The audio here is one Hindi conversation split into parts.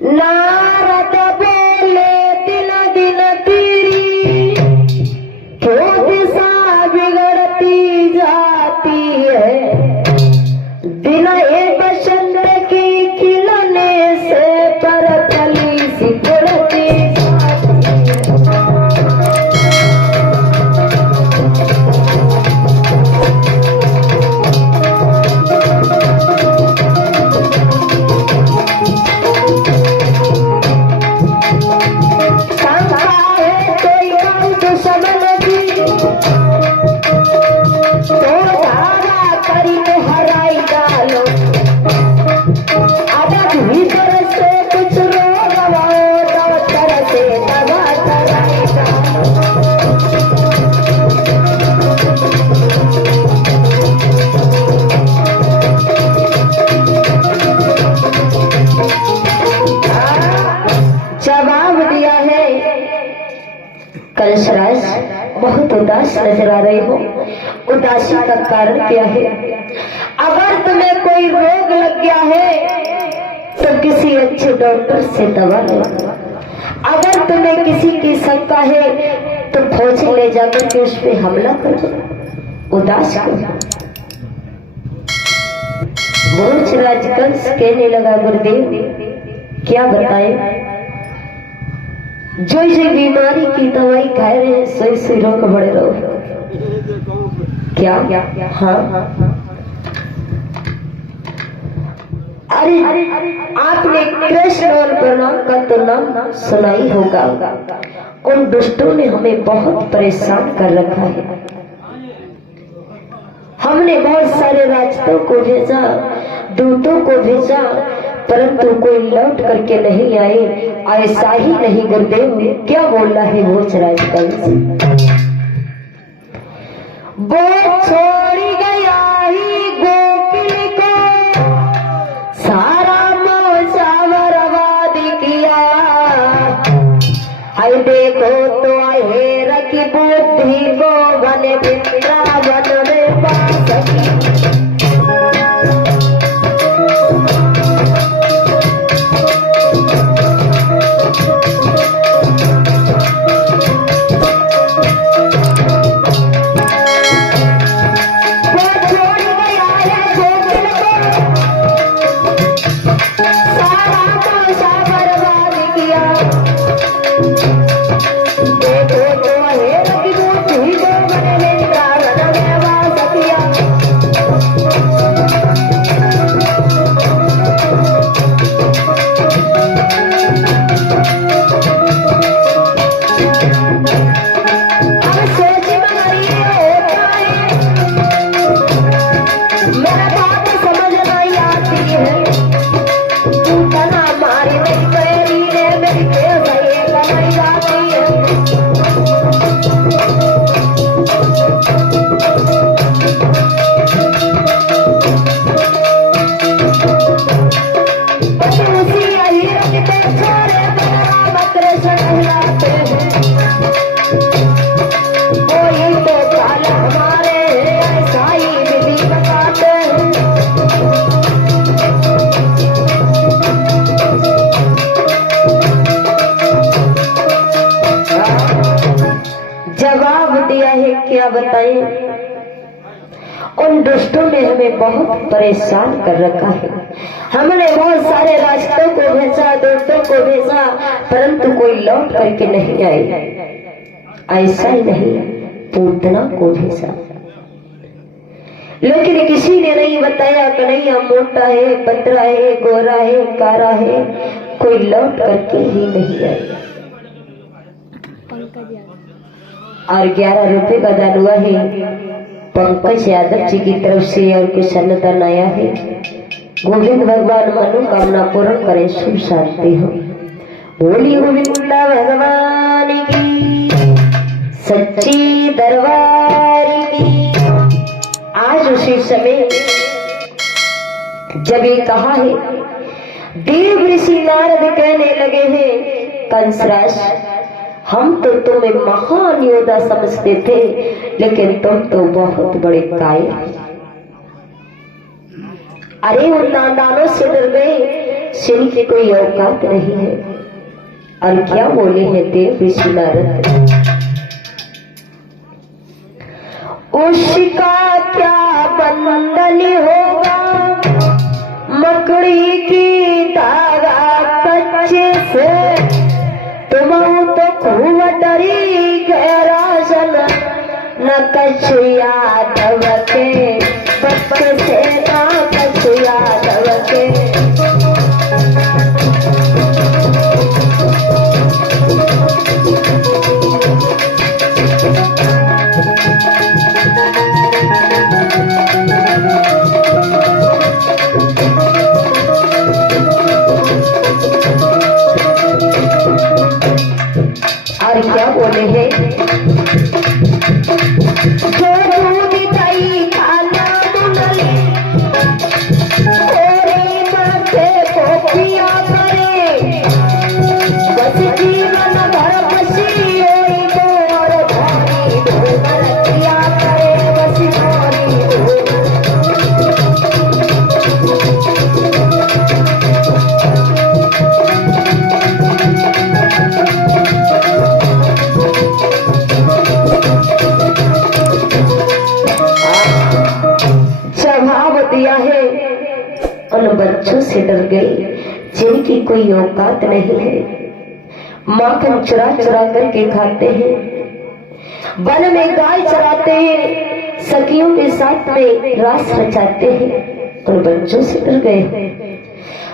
नारद बोले दिन दिन तेरी क्यों दिशा बिगड़ती जाती है। दिन एक बसंत की खिलने से पर कली सिकुड़ती बहुत उदास नजर आ रही हो। उदासी का कारण क्या है? अगर तुम्हें कोई रोग लग गया है तो किसी अच्छे डॉक्टर से दवा लो। अगर तुम्हें किसी की शंका है तो फौज ले जाकर के उस पर हमला करो। उदास भोजराज कंस कहने लगा, गुरुदेव क्या बताए, जो बीमारी की दवाई खा रहे हैं सही से रोग बढ़े रहो। क्या? हाँ अरे आपने कृष्ण और बलराम का तो नाम सुना ही होगा। उन दुष्टों ने हमें बहुत परेशान कर रखा है। हमने बहुत सारे राजदूतों को भेजा, दूतों को भेजा, परंतु कोई लौट करके नहीं आए। ऐसा ही नहीं गुरुदेव, क्या बोल रहा है भोजराज कंस? वो छोड़ी गया ही गोपिल को, सारा मौजा बर्बाद किया। आई देखो तो आए रखी बुद्धि को बने वृंदावन में पास उन दुष्टों ने हमें बहुत परेशान कर रखा है। हमने बहुत सारे रास्तों को भेजा, दोस्तों को भेजा, परंतु कोई लौट करके नहीं आए। ऐसा ही नहीं, पूतना को भेजा, लेकिन किसी ने नहीं बताया कन्हैया मोटा है, पतरा है, गोरा है, कारा है। कोई लौट करके ही नहीं आया। और 11 रुपए का दान हुआ है पंकज यादव जी की तरफ से, और कुछ अन्नदान आया है। गोविंद भगवान मनोकामना पूर्ण करें, शुभ शांति हो। बोली गोविंद भगवान की, सच्ची दरबार की। आज उसी समय जब ये कहा है, देव ऋषि नारद कहने लगे हैं, कंसराज हम तो तुम्हें महान योद्धा समझते थे, लेकिन तुम तो बहुत बड़े कायर। अरे उन नादानों से डर गए, जिनकी कोई औकात नहीं है। और क्या बोले हैं देव ऋषि नारद, उसका क्या बंधन होगा मकड़ी की धागा कच्चे से, तुम तो खूब डरी गहरा सन न कछ यादव के बच्चे से, ना कछ यादव के। और क्या बोले हैं, जो दूध दही खाना दुलली तेरे माथे को पिया करे, बस जीवन भर बसी होई गोर धोरी धोर किया करे, बस धोरी धोर। जवाब दिया है, उन बच्चों से डर गई जिनकी कोई औकात नहीं है। माखन चुरा चुरा करके खाते हैं, वन में गाय चराते हैं, सखियों के साथ में रास रचाते हैं। उन बच्चों से डर गए।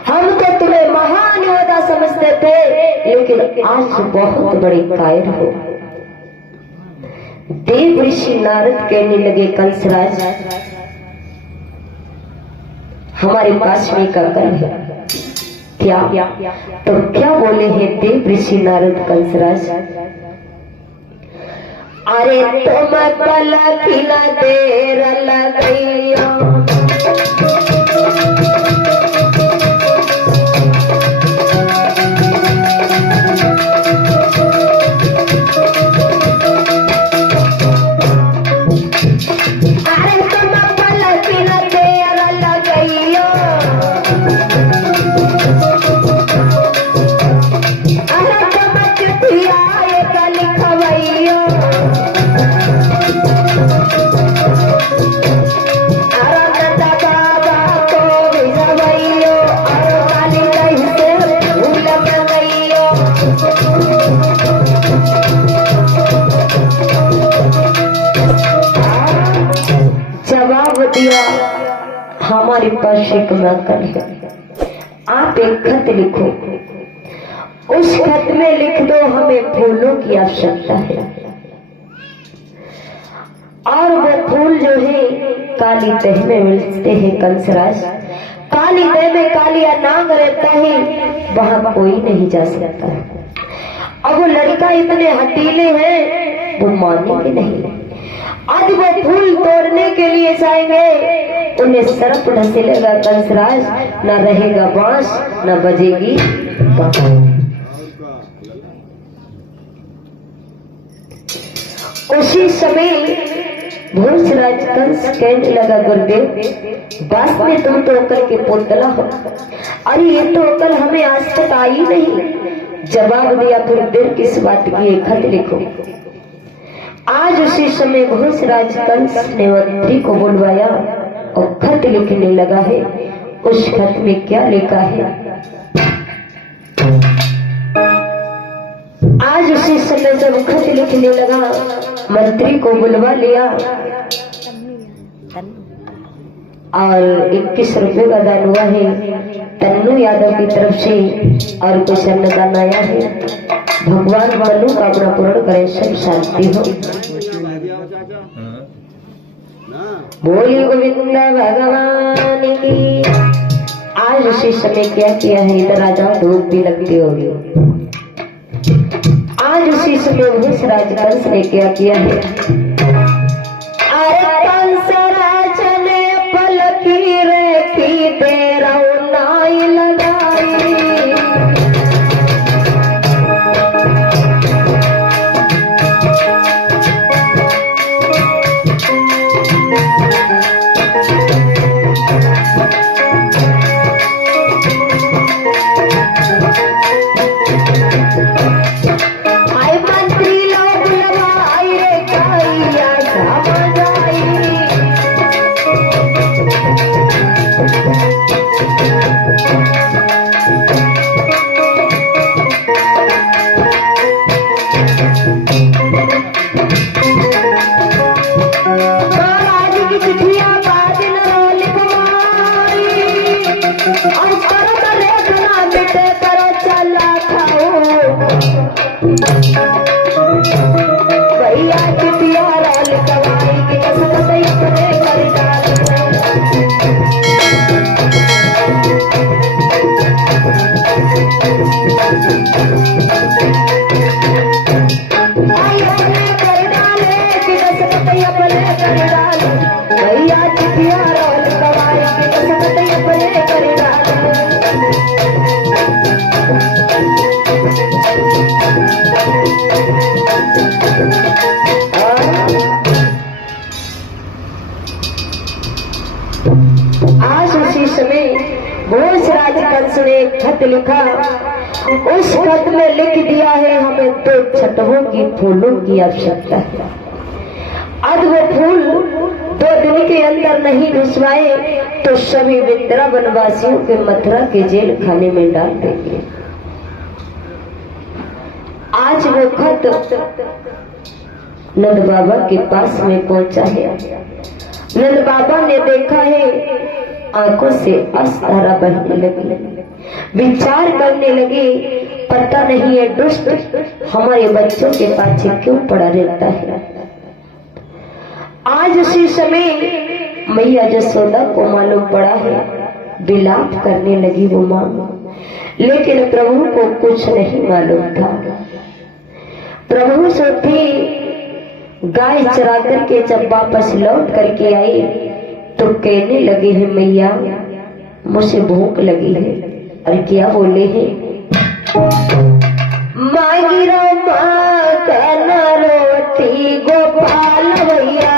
हम तो तुम्हें महान योद्धा समझते थे, लेकिन आज बहुत बड़े कायर हो। देव ऋषि नारद कहने लगे, कंसराज हमारे पास में का कल है क्या? तो क्या बोले हैं देव ऋषि नारद कंसराज, अरे तुम कल खिला देर लगैया, हमारे पास एक नौकर है, आप एक खत लिखो, उस खत में लिख दो हमें फूलों की आवश्यकता है, और वो फूल जो है काली दह में मिलते हैं कंसराज। काली दह में काली नाग रहता है, वहां कोई नहीं जा सकता। अब वो लड़का इतने हटीले हैं, वो मानेंगे नहीं। आज वो फूल तोड़ने के लिए जाएंगे, उन्हें सर्प ढसेलेगा कंसराज, न रहेगा बांस न बजेगी बांस। उसी समय भोजराज कंस कहने लगा, गुरुदेव बात में तुम तो अकल के पोतला हो, अरे ये तो अकल हमें आज तक आई नहीं। जवाब दिया, फिर देर किस बात की, एक खत लिखो। आज उसी समय भोजराज कंस ने मंत्री को बुलवाया और खत लिखने लगा है। उस खत में क्या लिखा है? आज उसी समय जब खत लिखने लगा, मंत्री को बुलवा लिया और 21 रुपए का दान हुआ है तन्नू यादव की तरफ से, और कुछ अन्नदान आया है। भगवान मनोकामना पूर्ण करे, सब शांति हो। बोली गोविंद भगवान की। आज उसी समय क्या किया है, इधर आ जाओ, धूप भी लगती होगी। आज उसी समय भोजराज कंस ने क्या किया है, अरे कंस राज ने पलकी रेखी तेरा नाई लगाई, भैया चितिया राल कवाई की कसरत अपने कर डालो। आइयों ने कर डाले की कसरत अपने कर डालो। भैया चितिया राल कवाई की कसरत अपने कर डालो। आज उसी समय भोजराज कंस ने एक खत लिखा। उस खत में लिख दिया है हमें 2 छठवों की फूलों की आवश्यकता है। अब वो फूल 2 दिन के अंदर नहीं भिजवाए तो सभी विंध्रा वनवासियों के मथुरा के जेल खाने में डाल देंगे। आज वो खत नंद बाबा के पास में पहुंचा है। नंद बाबा ने देखा है, आंखों से अश्रुधारा बहने लगी। विचार करने लगे, पता नहीं है दुष्ट हमारे बच्चों के पाछे क्यों पड़ा रहता है। आज उसी समय मैया जसोदा को मालूम पड़ा है, विलाप करने लगी वो मां। लेकिन प्रभु को कुछ नहीं मालूम था। प्रभु सोती गाय चरा करके जब वापस लौट करके आई तो कहने लगे हैं, मैया मुझे भूख लगी है। और क्या बोले हैं, मांगी रो माँ कहना रोटी गोपाल भैया।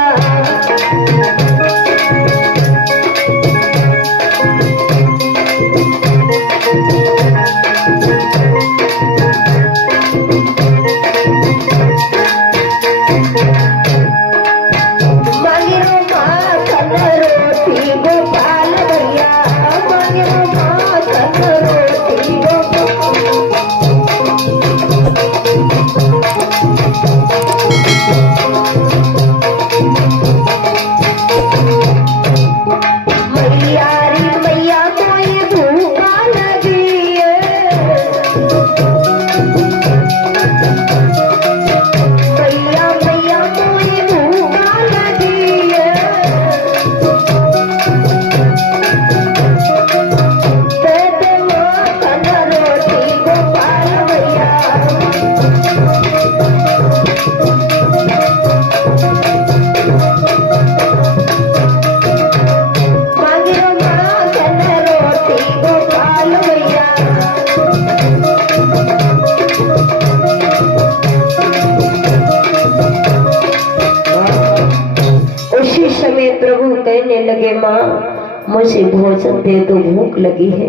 कहने लगे, माँ मुझे भोजन दे दो, भूख लगी है।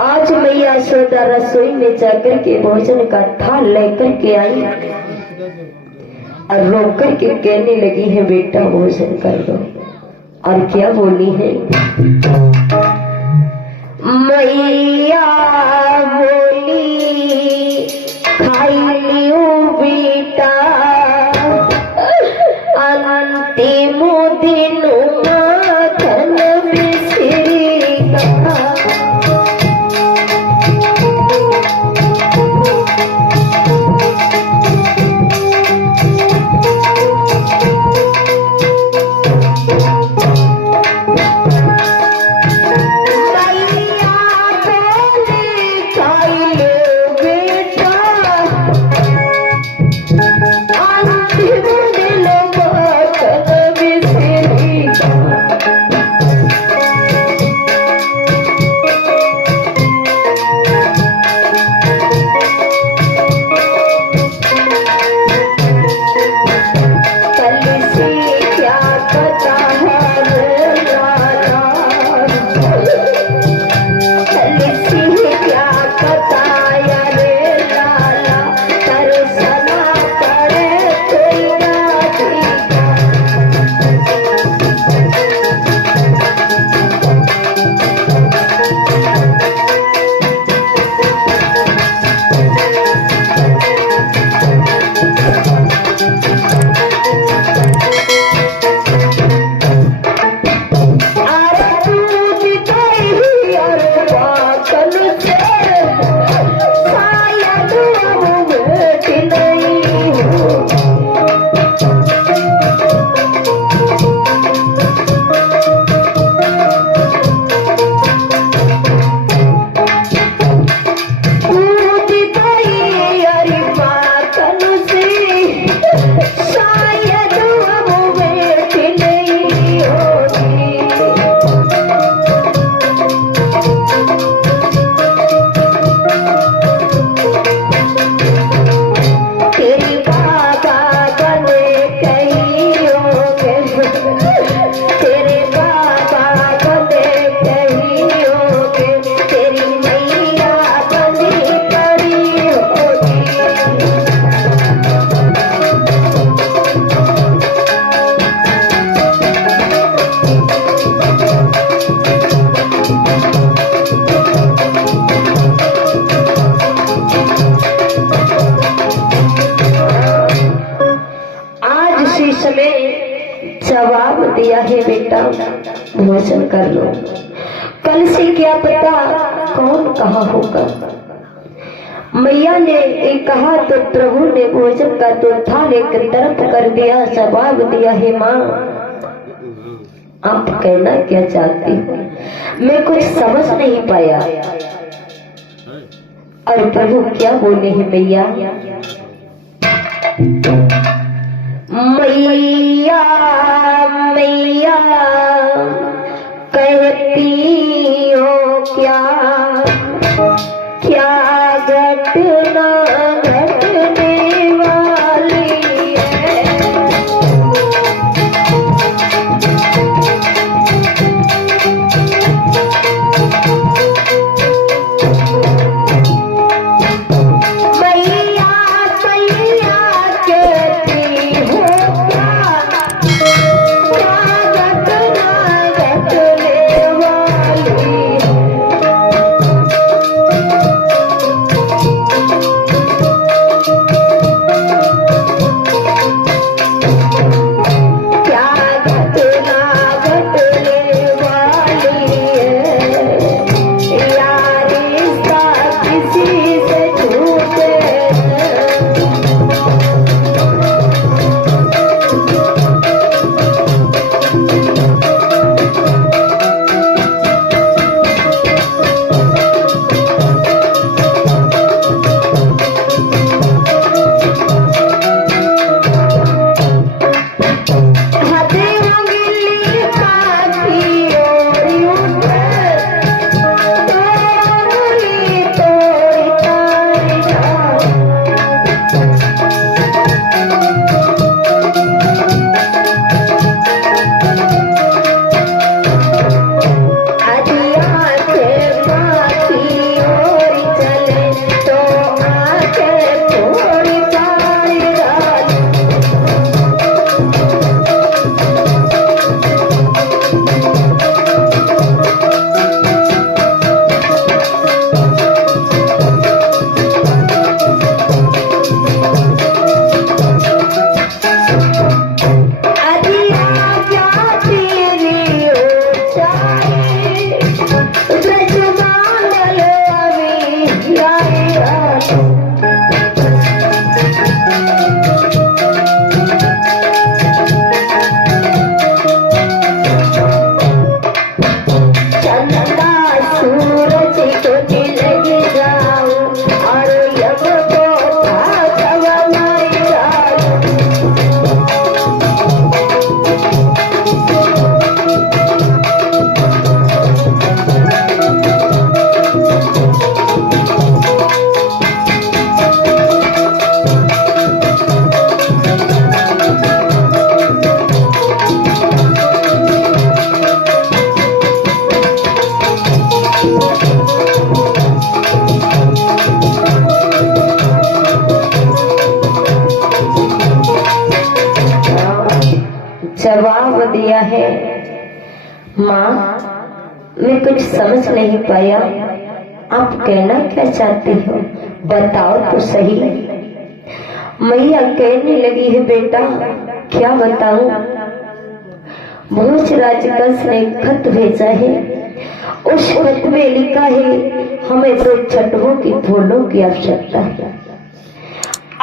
आज मैया यशोदा रसोई में जाकर के भोजन का थाल लेकर के आई और रोक कर के कहने लगी है, बेटा भोजन कर दो। और क्या बोली है, मैया बोली खाई लियो बेटा, अंतिम दिन माखन मिश्री का। मैया बोली भोजन कर लो, कल से क्या पता कौन कहाँ होगा। मैया ने एक कहा तो प्रभु ने भोजन का तो थाल एक तरफ कर दिया, जवाब दिया, हे माँ आप कहना क्या चाहती हो, मैं कुछ समझ नहीं पाया। और प्रभु क्या बोले हैं मैया, मैया मैया कहती हो क्या, क्या घटना घटने वाली है। मैया मैया कहती हो क्या, क्या घटना घटने वाली है। जवाब दिया है, माँ मैं कुछ समझ नहीं पाया, आप कहना क्या चाहती हो, बताओ तो सही। मैया कहने लगी है, बेटा क्या बताऊं, भोजराज कंस ने खत भेजा है, उस खत में लिखा है हमें दो छठों की फूलों की आवश्यकता है।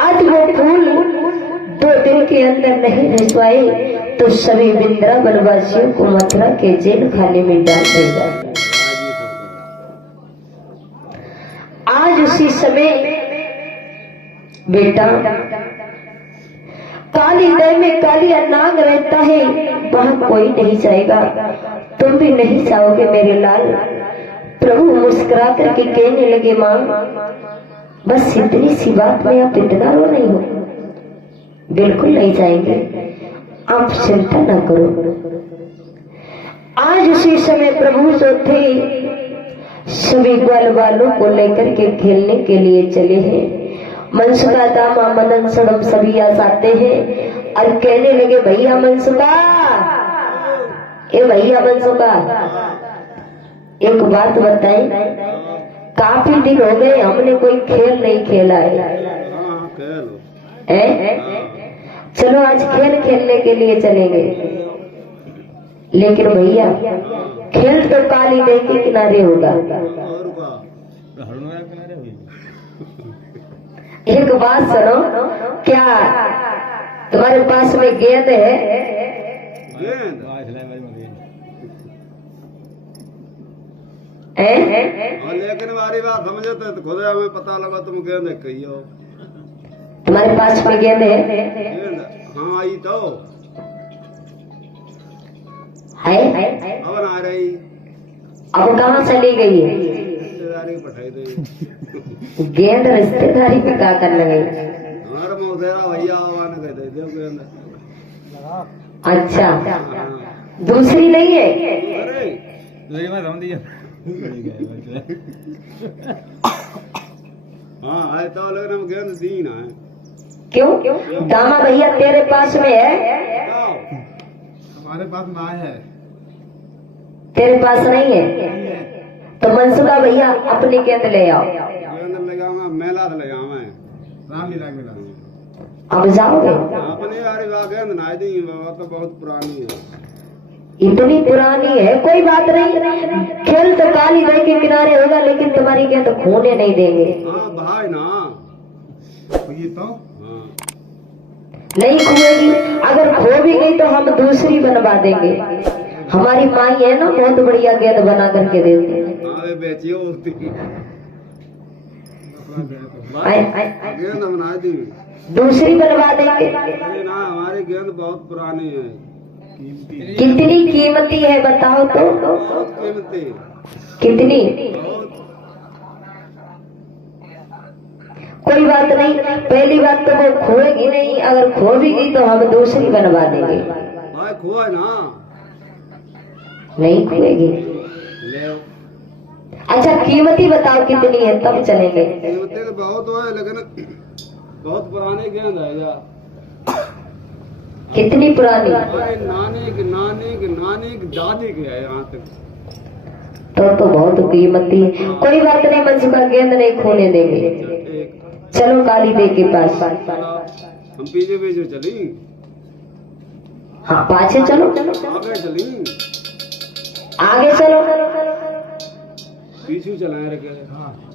आज वो फूल 2 दिन के अंदर नहीं भिजवाए तो सभी वृंदावन वासियों को मथुरा के जेल खाने में डाल देगा। आज उसी समय बेटा काली दय में काली नाग रहता है, वहां कोई नहीं जाएगा, तुम भी नहीं जाओगे मेरे लाल। प्रभु मुस्कुरा करके कहने लगे, माँ बस इतनी सी बात में आप इतना रो नहीं हो, बिल्कुल नहीं जाएंगे, आप चिंता ना करो। आज उसी समय प्रभु जो थे सभी ग्वाल वालों को लेकर के खेलने के लिए चले हैं। मनसुका दामा मदन सदम सभी आ जाते हैं और कहने लगे, भैया मनसुका, ए भैया मनसुका, एक बात बताएं, काफी दिन हो गए हमने कोई खेल नहीं खेला है, चलो आज खेल खेलने के लिए चलेंगे। लेकिन भैया खेल तो काली दे के किनारे होगा। एक बात सुनो, क्या तुम्हारे पास में गेंद है? लेकिन हमारी बात समझे तो खुद हमें पता लगा तुम गेंद कही हो। तुम्हारे पास में गेंद है? हाँ आई तो है। अब आ रही, अब कहाँ चली गई है? रिश्तेदारी पठाई दे। गेंद रिश्तेदारी में क्या करने गई? हमारे मौसेरा भैया आवाने कहते थे गेंद। अच्छा, दूसरी नहीं है? अरे हाँ आए तो लेकिन हम गेंद दी ना है। क्यों? दामा भैया तेरे पास में है? हमारे पास ना है। तेरे पास नहीं है? तो मनसुखा भैया अपनी गेंद ले आओ। गेंद लगाऊंगा, मेला से लगाऊंगा, रामलीला मेला। अब जाओगे? अपनी यारी गेंद ना दी, वो तो बहुत पुरानी है। इतनी पुरानी है? कोई बात नहीं, खेल तो काली दही के किनारे होगा, लेकिन तुम्हारी गेंद तो खोने नहीं देंगे। हाँ भाई ना ये तो नहीं खोएगी। अगर खो भी गई तो हम दूसरी बनवा देंगे। हमारी माई है ना, बहुत बढ़िया गेंद बना करके देती है। बेचियो गेंद बना दी, दूसरी बनवा देंगे। ना हमारी गेंद बहुत पुरानी है। कितनी कीमती है बताओ तो? बहुत कीमती। कितनी? कोई बात नहीं, पहली बात तो वो खोएगी नहीं, अगर खो भी गई तो हम दूसरी बनवा देंगे। भाई खोए ना? नहीं खोएगी। ले अच्छा कीमती बताओ कितनी है, तब चलेंगे। कीमती तो बहुत है, लेकिन बहुत पुरानी गेंद है या कितनी पुरानी? नानी की दादी की है यहाँ तक। तो बहुत कीमती। कोई बात नहीं, मनसुखा गेंद नहीं खोने देंगे। चलो काली दे के पास। हम पीछे पीछे चली। हाँ पाछे चलो। आगे चली, आगे चलो। पीछे चलाए रखे।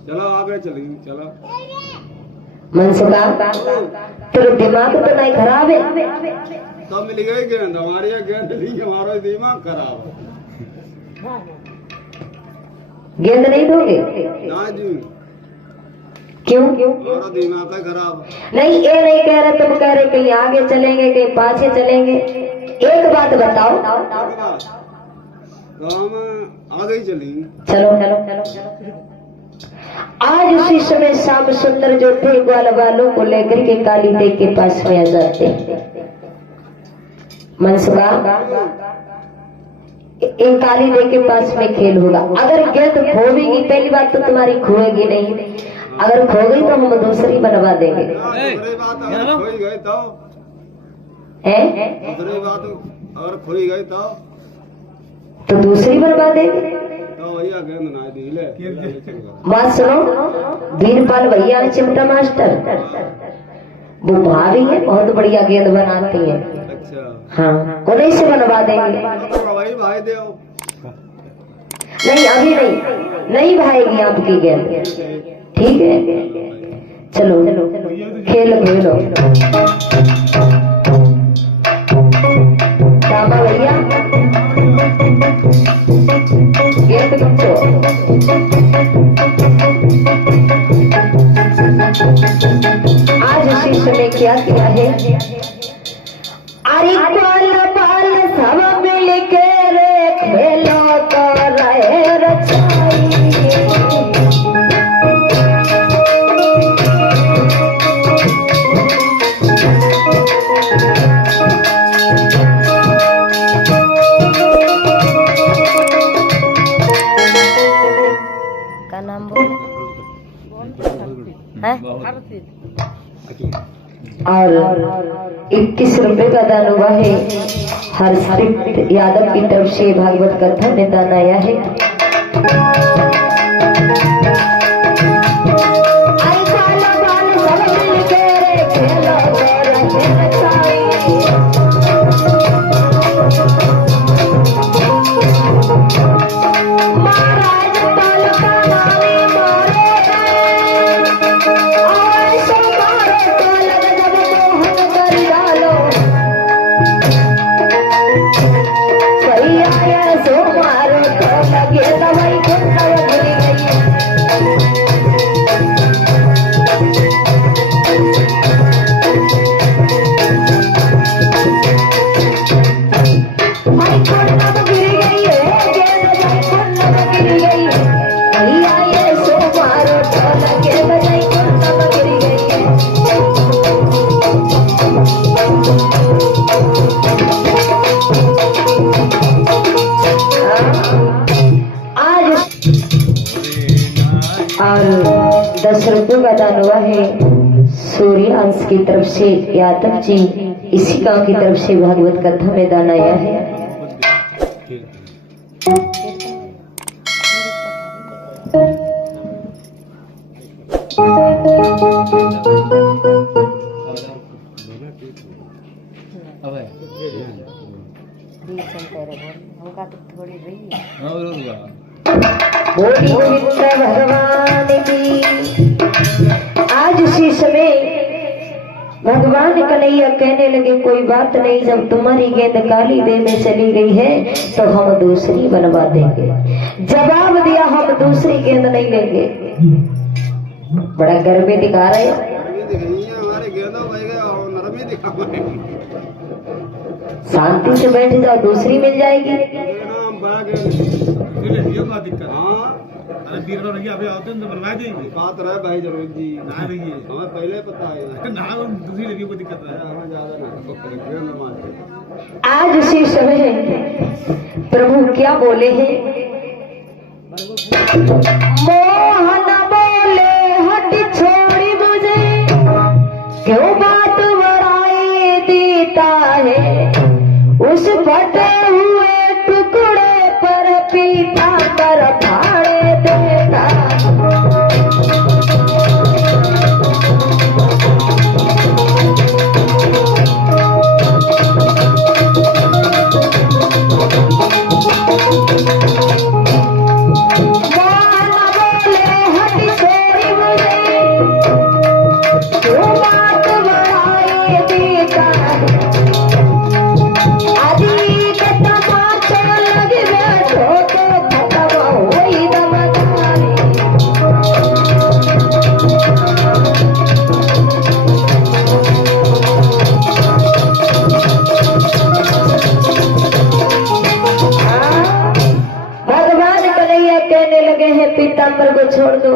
चलो आगे चली, चलो। मनसुखा तेरा दिमाग तो नहीं खराब है? तो मिल गई गेंद, हमारी गेंद ली, हमारा दिमाग खराब है। गेंद नहीं दोगे? ना जी। क्यों? हमारा दिमाग है खराब। नहीं ये नहीं कह रहे, तुम कह रहे कहीं आगे चलेंगे कहीं पाछे चलेंगे। एक बात बताओ। तो हम आगे ही चली। चलो चलो चलो। आज उसी समय श्याम सुंदर जो थे ग्वाल वालों को लेकर के काली देव के पास में आ जाते। मनसुखा एक काली देव के पास में खेल होगा। अगर गेंद खो भी गई, पहली बात तो तुम्हारी खोएगी नहीं, अगर खो गई तो हम दूसरी बनवा देंगे। दूसरी बात अगर खोई गई तो दूसरी बात अगर खोई गई तो दूसरी बनवा देंगे। तो भैया गेंद ना दी ले। बात सुनो, वीरपाल भैया है चिमटा मास्टर, वो भाभी है, बहुत बढ़िया गेंद बनाती है। अच्छा हाँ उन्हीं से बनवा देंगे। तो भाई भाई दे नहीं अभी नहीं भाएगी आपकी गेंद। ठीक है चलो खेल खेलो। रामा भैया गेंद खींचो। आज उसी समय क्या किया है? अरे बाल बाल सब मिल के रे खेलो तो रहे रचाई। का नाम बोल है? और 21 रुपए का दान हुआ है। हर्षित यादव की तरफ से भागवत कथा में दान आया है। ₹10 का दान हुआ है सूर्यांश की तरफ से यादव जी, इसी गांव की तरफ से भागवत कथा में दान आया है। बोली गोविंद भगवान की। आज उसी समय भगवान कन्हैया कहने लगे कोई बात नहीं, जब तुम्हारी गेंद काली देने चली गई है तो हम दूसरी बनवा देंगे। जवाब दिया हम दूसरी गेंद नहीं लेंगे। बड़ा गर्व दिखा रहे हैं। शांति से बैठ जाओ, दूसरी मिल जाएगी। बात रहा भाई जरूर जी ना रही है, हमें पहले पता है ना, दूसरी लड़कियों को दिक्कत है, हमें ज्यादा ना। आज उसी समय प्रभु क्या बोले हैं? मोहन बोले हट छोड़ी मुझे, क्यों बात बढ़ाई देता है, उस फटे हुए टुकड़े पर पीता कर फाड़े देता। पीताम्बर को छोड़ दो,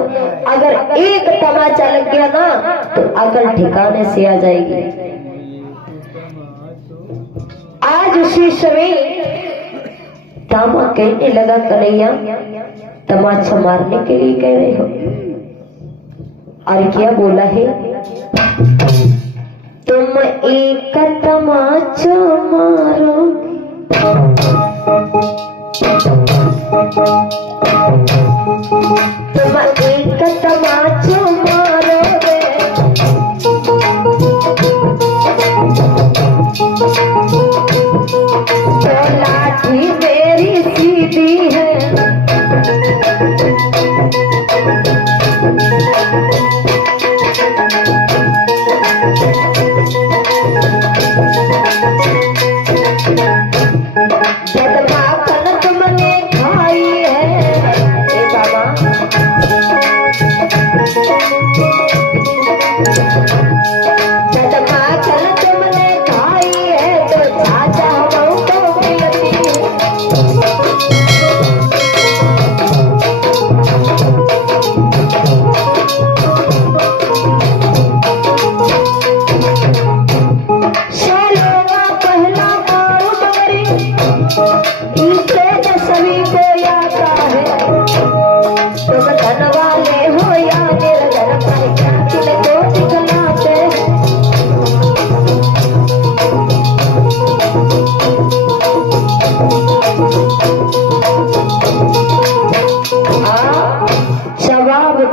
अगर एक तमाचा लग गया ना तो अकल ठिकाने से आ जाएगी। आज उसी समय तामा कहने लगा कन्हैया तमाचा मारने के लिए कह रहे हो, और क्या बोला है? तुम एक तमाचा मारो, तुम एक तमाचा मारोगे, तो लाठी मेरी सीधी है।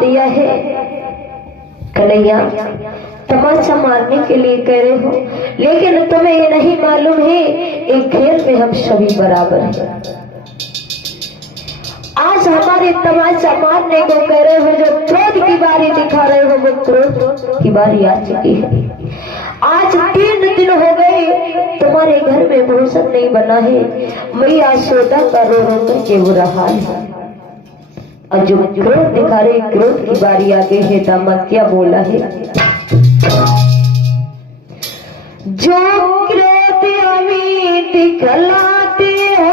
दिया है कन्हैया तमाचा मारने के लिए कह रहे हो, लेकिन तुम्हें ये नहीं मालूम है एक खेल में हम सभी बराबर हैं। आज हमारे तमाचा मारने को कह रहे हो, जो क्रोध की बारी दिखा रहे हो वो क्रोध की बारी आ चुकी है। आज 3 दिन हो गए तुम्हारे घर में भोजन नहीं बना है। मैया यशोदा का रो रो करके बुरा हाल है, और जो क्रोध दिखा रहे क्रोध की बारी आ गई है। दामा क्या बोला है? जो क्रोध हमें दिखलाते हो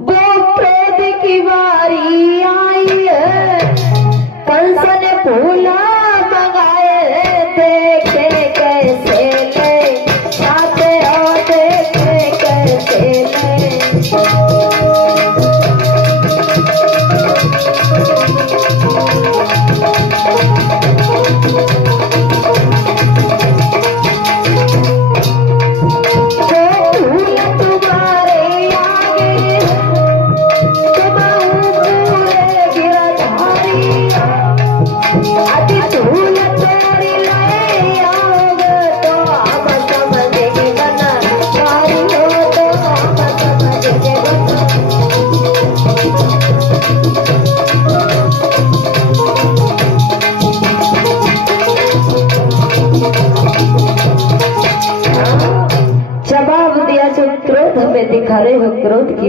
वो क्रोध की बारी आई है। कंस ने फूला मंगाए देखे कैसे ले जाते हो, देखे कैसे ले।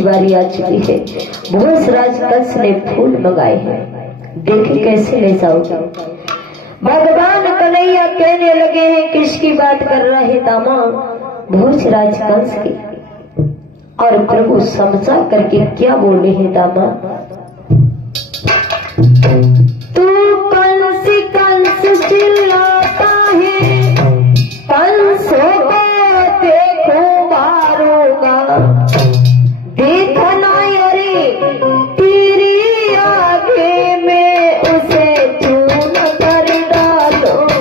बारी आ चुकी है। भोजराज कंस ने फूल मंगाए हैं, देखे कैसे ले जाओगे। भगवान कन्हैया कहने लगे हैं किसकी बात कर रहा है दामा? भोजराज कंस की। और प्रभु समझा करके क्या बोले हैं दामा? तू कंस कंस चिल्लाता है, कंसों को देखो मारूंगा, देखना अरे तेरी आगे में उसे चून कर डालूंगा।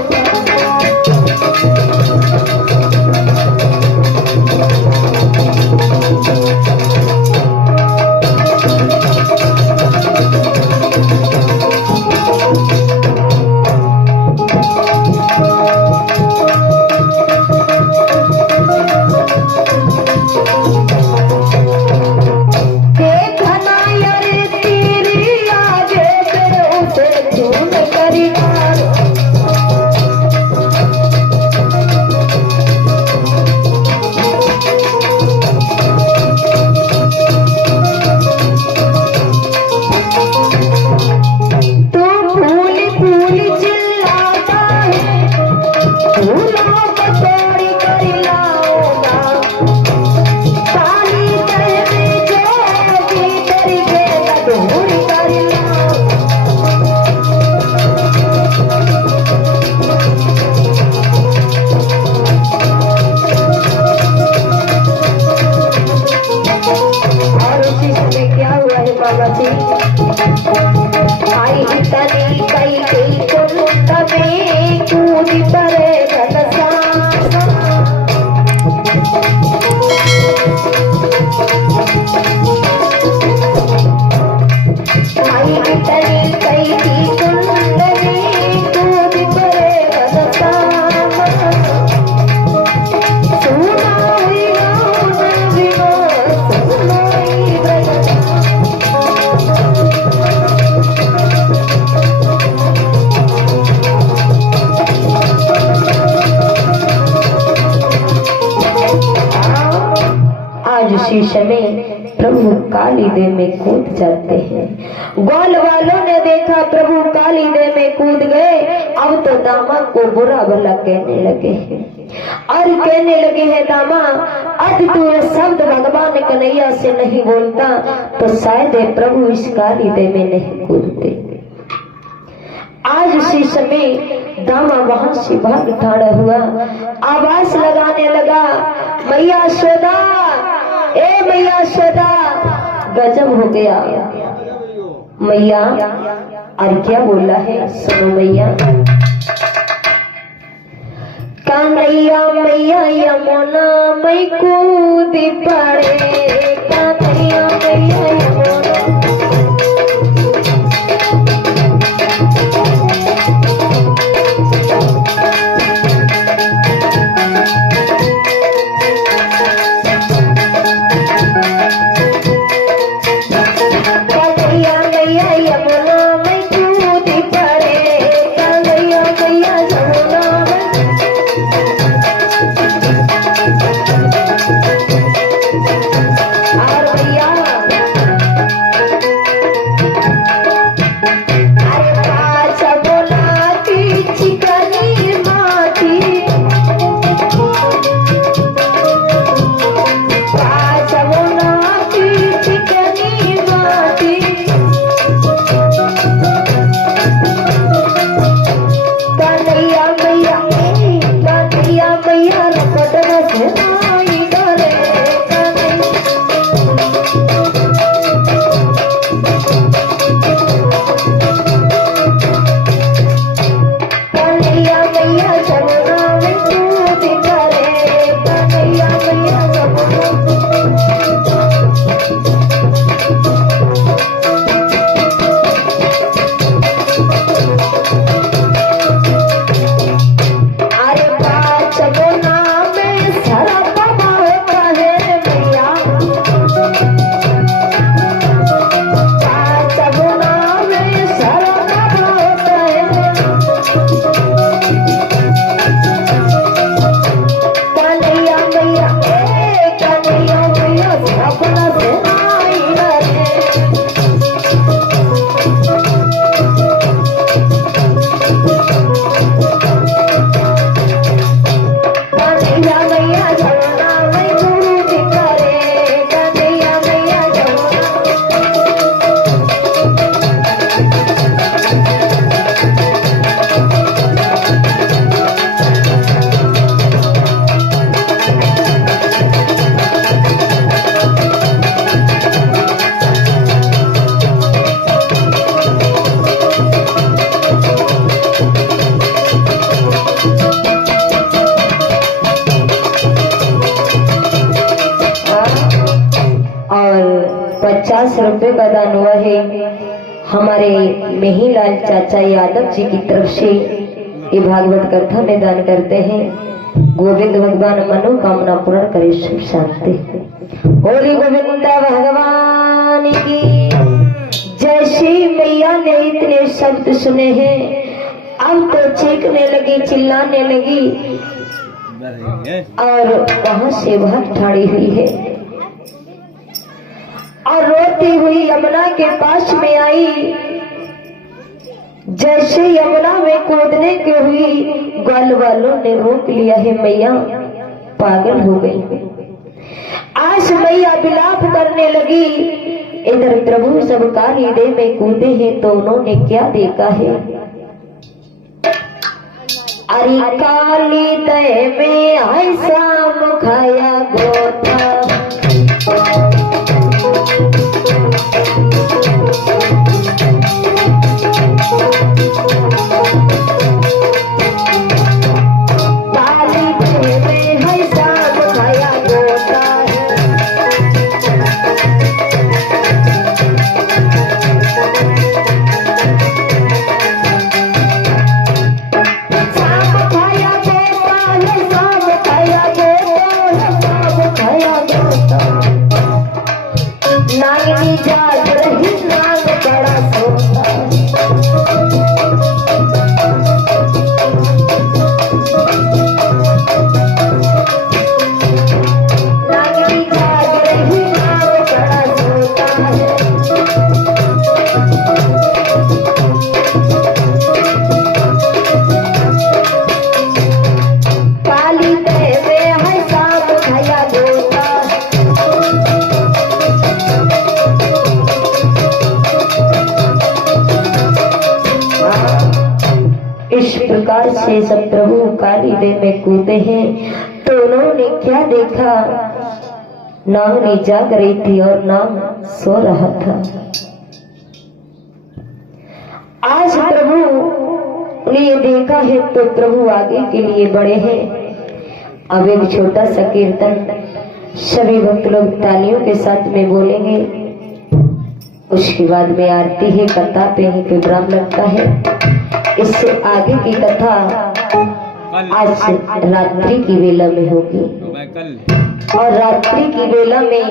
में प्रभु काली देह में कूद जाते हैं। ग्वाल वालों ने देखा प्रभु काली देह में कूद गए, अब तो दामा को बुरा भला कहने लगे हैं और कहने लगे हैं दामा आज तू ये शब्द भगवान कन्हैया से नहीं बोलता तो शायद प्रभु इस काली देह में नहीं कूदते। आज उसी समय दामा वहां से भाग ठाड़ा हुआ, आवाज लगाने लगा मैया सोदा, ए मैया सोदा। गजब हो गया मैया, और क्या बोला है सुनो मैया। कन्हैया मैया यमुना मैं कूद पड़े, कन्हैया मैया यमुना। का दान हुआ है हमारे मेहीलाल चाचा यादव जी की तरफ से। ये भागवत कथा में दान करते हैं। गोविंद भगवान मनोकामना पूर्ण करे, सुख शांति। होली गोविंदा भगवान की जय। श्री मैया ने इतने शब्द सुने हैं, अब तो चीखने लगी, चिल्लाने लगी और वहां से भाग ठाड़ी हुई है और रोती हुई यमुना के पास में आई। जैसे यमुना में कूदने की हुई, ग्वाल वालों ने रोक लिया है। मैया पागल हो गई। आज मैया विलाप करने लगी। इधर प्रभु सब काली दे में कूदे हैं तो उन्होंने क्या देखा है? अरे काली दे में ऐसा मुखाया गोथा, इस प्रकार से सब प्रभु काली दे में कूदे हैं तो उन्होंने क्या देखा? नागनी जाग रही थी और नाग सो रहा था। आज प्रभु ने देखा है तो प्रभु आगे के लिए बढ़े हैं। अब एक छोटा सा कीर्तन सभी भक्त लोग तालियों के साथ में बोलेंगे। उसके बाद में आरती है, कथा पे ही विश्राम लगता है। इससे आगे की कथा आज रात्रि की वेला में होगी और रात्रि की वेला में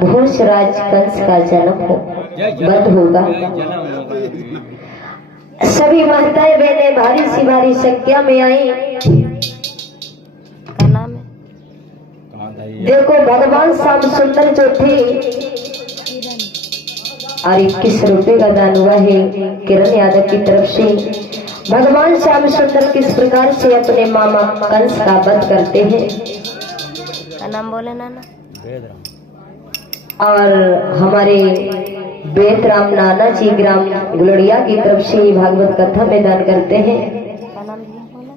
भोजराज कंस का जन्म बंद होगा। सभी माताएं बहनें भारी सी भारी संख्या में आई। देखो भगवान श्याम सुंदर जो थे और 21 रुपए का दान हुआ है किरण यादव की तरफ से। भगवान श्याम सुंदर किस प्रकार से अपने मामा कंस का वध करते हैं का नाम बोले नाना? और हमारे बेतराम नाना जी ग्राम गुलड़िया की तरफ से भागवत कथा में दान करते हैं। का नाम बोला?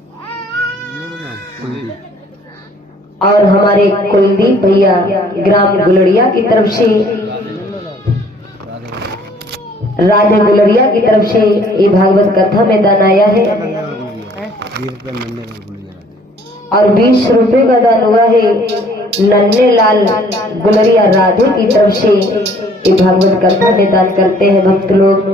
और हमारे कुलदीप भैया ग्राम गुलड़िया की तरफ से, राधे गुलरिया की तरफ से ये भागवत कथा में दान आया है और 20 रुपए का दान हुआ है नन्हे लाल गुलरिया राधे की तरफ से। ये भागवत कथा में दान करते हैं भक्त लोग।